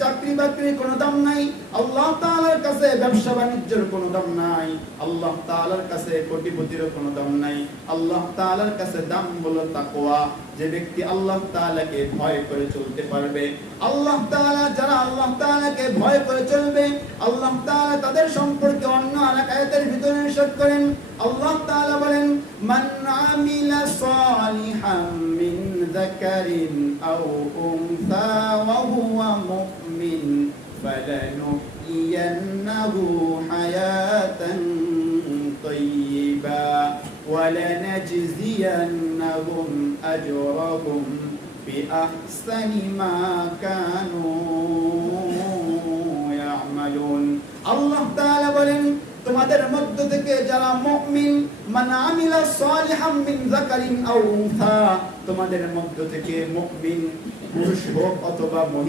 চাকরি বাকরির কোনো দাম নাই, আল্লাহ তাআলার কাছে ব্যবসা বাণিজ্যের কোনো দাম নাই, আল্লাহ তাআলার কাছে কোটিপতির কোনো দাম নাই। আল্লাহ তাআলার কাছে দাম হলো তাকওয়া। যে ব্যক্তি আল্লাহ তাআলাকে ভয় করে চলতে পারবে, আল্লাহ তাআলা যারা আল্লাহ তাআলাকে ভয় করে চলবে, আল্লাহ তাআলা তাদের সম্পর্কে অন্য আয়াতের ভিতরে ইরশাদ করেন, আল্লাহ তাআলা বলেন, মান আমিলা সালিহাম মিন যাকারিন আও উনসা ওয়া হুয়া মুমিন ফালানুহইয়ান্নাহু হায়াতান তাইয়্যিবা ওয়া লানাজজিয়ান্নাহুম আজরাহুম বিআহসানি মা কানু ইয়ামালুন। আল্লাহ তাআলা বলেন, তোমাদের মধ্য থেকে যারা মুমিন, মান আমিলা সালিহাম মিন যাকারিন আও উনসা, তোমাদের মধ্য থেকে মুমিন পুরুষ হোক অথবা মহিলা